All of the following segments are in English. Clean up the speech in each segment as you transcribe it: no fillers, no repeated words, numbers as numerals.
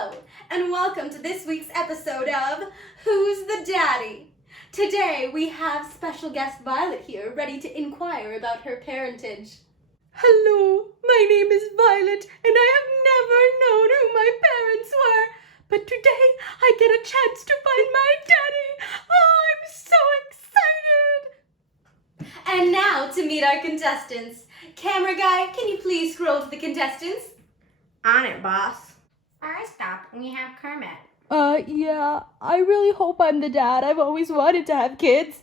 Hello, and welcome to this week's episode of Who's the Daddy? Today we have special guest Violet here, ready to inquire about her parentage. Hello, my name is Violet, and I have never known who my parents were. But today I get a chance to find my daddy. Oh, I'm so excited! And now to meet our contestants. Camera guy, can you please scroll to the contestants? On it, boss. First up, we have Kermit. Yeah, I really hope I'm the dad. I've always wanted to have kids.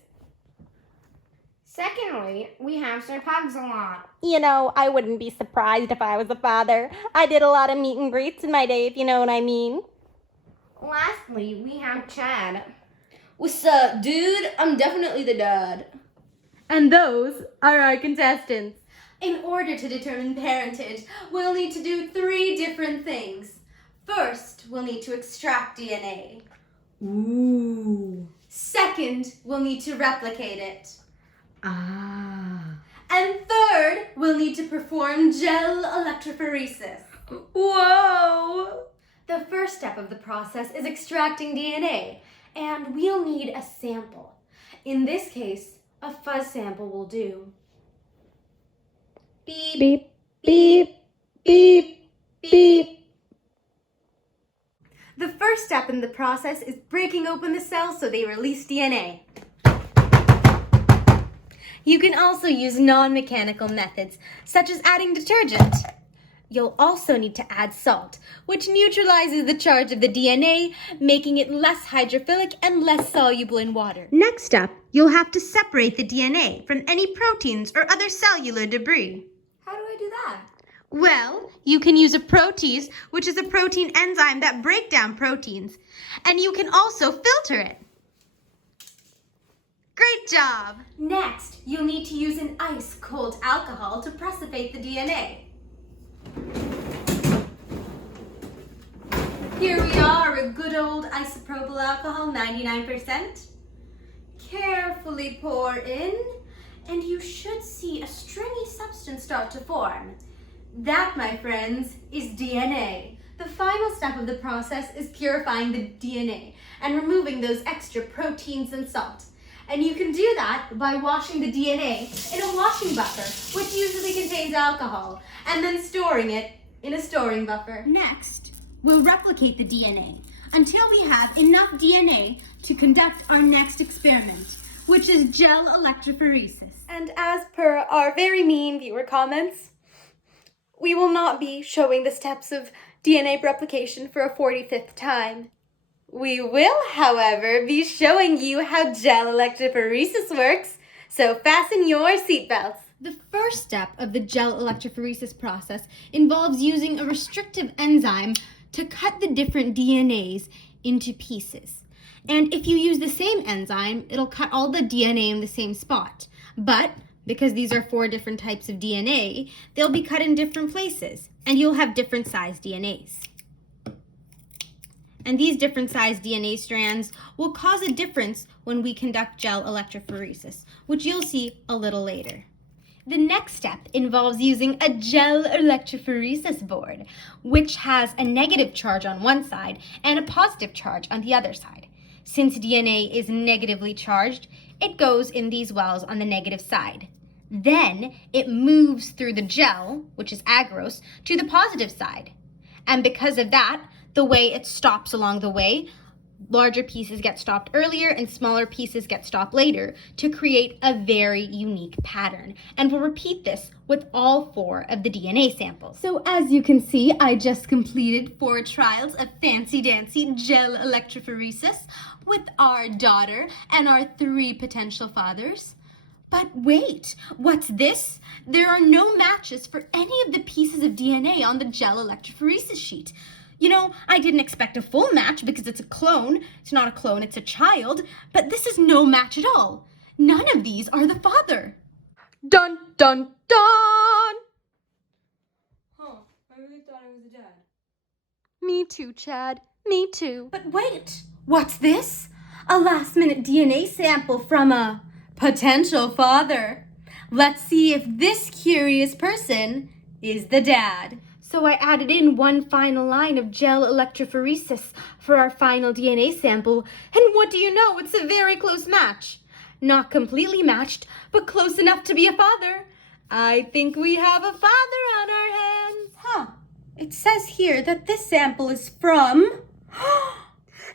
Secondly, we have Sir Pugs-a-Lot. You know, I wouldn't be surprised if I was a father. I did a lot of meet and greets in my day, if you know what I mean. Lastly, we have Chad. What's up, dude? I'm definitely the dad. And those are our contestants. In order to determine parentage, we'll need to do 3 different things. First, we'll need to extract DNA. Ooh. Second, we'll need to replicate it. Ah. And third, we'll need to perform gel electrophoresis. Whoa. The first step of the process is extracting DNA, and we'll need a sample. In this case, a fuzz sample will do. Beep, Beep, beep, beep, beep. The first step in the process is breaking open the cells so they release DNA. You can also use non-mechanical methods, such as adding detergent. You'll also need to add salt, which neutralizes the charge of the DNA, making it less hydrophilic and less soluble in water. Next up, you'll have to separate the DNA from any proteins or other cellular debris. How do I do that? Well, you can use a protease, which is a protein enzyme that breaks down proteins, and you can also filter it. Great job! Next, you'll need to use an ice-cold alcohol to precipitate the DNA. Here we are, a good old isopropyl alcohol, 99%. Carefully pour in, and you should see a stringy substance start to form. That, my friends, is DNA. The final step of the process is purifying the DNA and removing those extra proteins and salt. And you can do that by washing the DNA in a washing buffer, which usually contains alcohol, and then storing it in a storing buffer. Next, we'll replicate the DNA until we have enough DNA to conduct our next experiment, which is gel electrophoresis. And as per our very mean viewer comments, we will not be showing the steps of DNA replication for a 45th time. We will, however, be showing you how gel electrophoresis works, so fasten your seatbelts. The first step of the gel electrophoresis process involves using a restrictive enzyme to cut the different DNAs into pieces. And if you use the same enzyme, it'll cut all the DNA in the same spot. But because these are 4 different types of DNA, they'll be cut in different places, and you'll have different sized DNAs. And these different sized DNA strands will cause a difference when we conduct gel electrophoresis, which you'll see a little later. The next step involves using a gel electrophoresis board, which has a negative charge on one side and a positive charge on the other side. Since DNA is negatively charged, it goes in these wells on the negative side. Then it moves through the gel, which is agarose, to the positive side. And because of that, the way it stops along the way, larger pieces get stopped earlier and smaller pieces get stopped later to create a very unique pattern. And we'll repeat this with all 4 of the DNA samples. So as you can see, I just completed 4 trials of fancy-dancy gel electrophoresis with our daughter and our 3 potential fathers. But wait, what's this? There are no matches for any of the pieces of DNA on the gel electrophoresis sheet. You know, I didn't expect a full match because it's a clone. It's not a clone, it's a child. But this is no match at all. None of these are the father. Dun, dun, dun! Huh, I really thought I was the dad. Me too, Chad. Me too. But wait, what's this? A last-minute DNA sample from a potential father. Let's see if this curious person is the dad. So I added in one final line of gel electrophoresis for our final DNA sample, and what do you know? It's a very close match. Not completely matched, but close enough to be a father. I think we have a father on our hands. Huh. It says here that this sample is from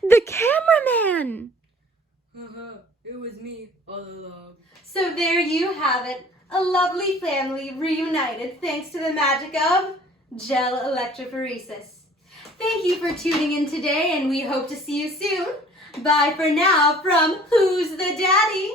the cameraman. It was me all along. So there you have it. A lovely family reunited thanks to the magic of gel electrophoresis. Thank you for tuning in today, and we hope to see you soon. Bye for now from Who's the Daddy?